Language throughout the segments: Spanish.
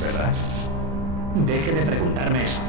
¿Verdad? Deje de preguntarme eso.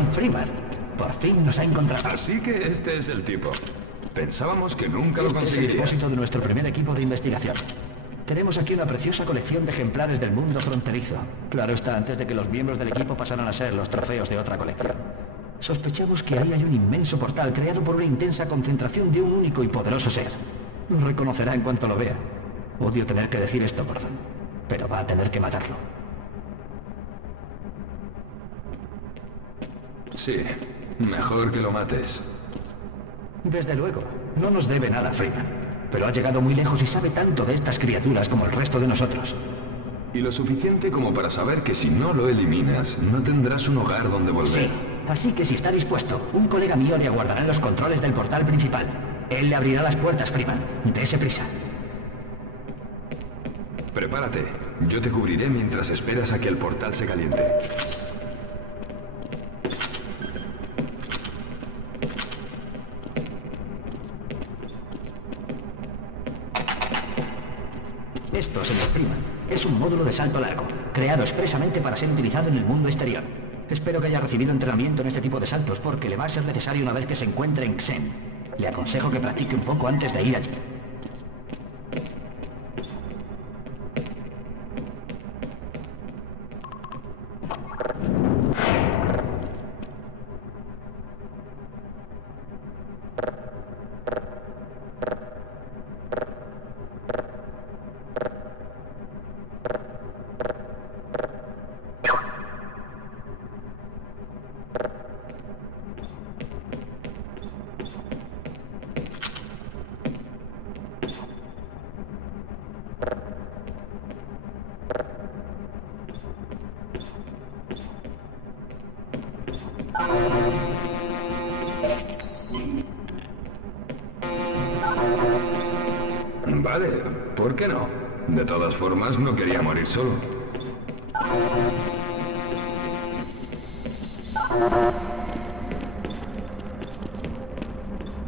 Gordon Freeman. Por fin nos ha encontrado. Así que este es el tipo. Pensábamos que nunca lo Este es el conseguirías. depósito de nuestro primer equipo de investigación. Tenemos aquí una preciosa colección de ejemplares del mundo fronterizo. Claro está, antes de que los miembros del equipo pasaran a ser los trofeos de otra colección. Sospechamos que ahí hay un inmenso portal creado por una intensa concentración de un único y poderoso ser. Lo reconocerá en cuanto lo vea. Odio tener que decir esto, Gordon, pero va a tener que matarlo. Sí, mejor que lo mates. Desde luego, no nos debe nada, Freeman. Pero ha llegado muy lejos y sabe tanto de estas criaturas como el resto de nosotros. Y lo suficiente como para saber que si no lo eliminas, no tendrás un hogar donde volver. Sí, así que si está dispuesto, un colega mío le aguardará en los controles del portal principal. Él le abrirá las puertas, Freeman. Dese prisa. Prepárate. Yo te cubriré mientras esperas a que el portal se caliente. Esto, señor Freeman, es un módulo de salto largo, creado expresamente para ser utilizado en el mundo exterior. Espero que haya recibido entrenamiento en este tipo de saltos, porque le va a ser necesario una vez que se encuentre en Xen. Le aconsejo que practique un poco antes de ir allí. Vale, ¿por qué no? De todas formas, no quería morir solo.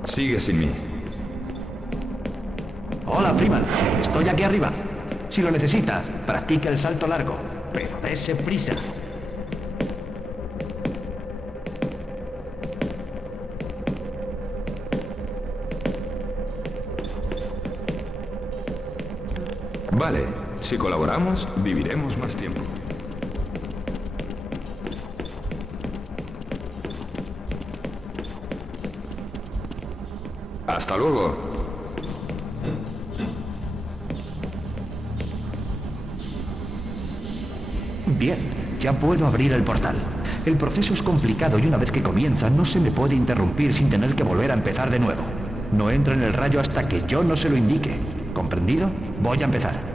Sigue sin mí. Hola, Freeman. Estoy aquí arriba. Si lo necesitas, practique el salto largo. Pero dése prisa. Vale, si colaboramos, viviremos más tiempo. Hasta luego. Bien, ya puedo abrir el portal. El proceso es complicado y una vez que comienza no se me puede interrumpir sin tener que volver a empezar de nuevo. No entro en el rayo hasta que yo no se lo indique. ¿Comprendido? Voy a empezar.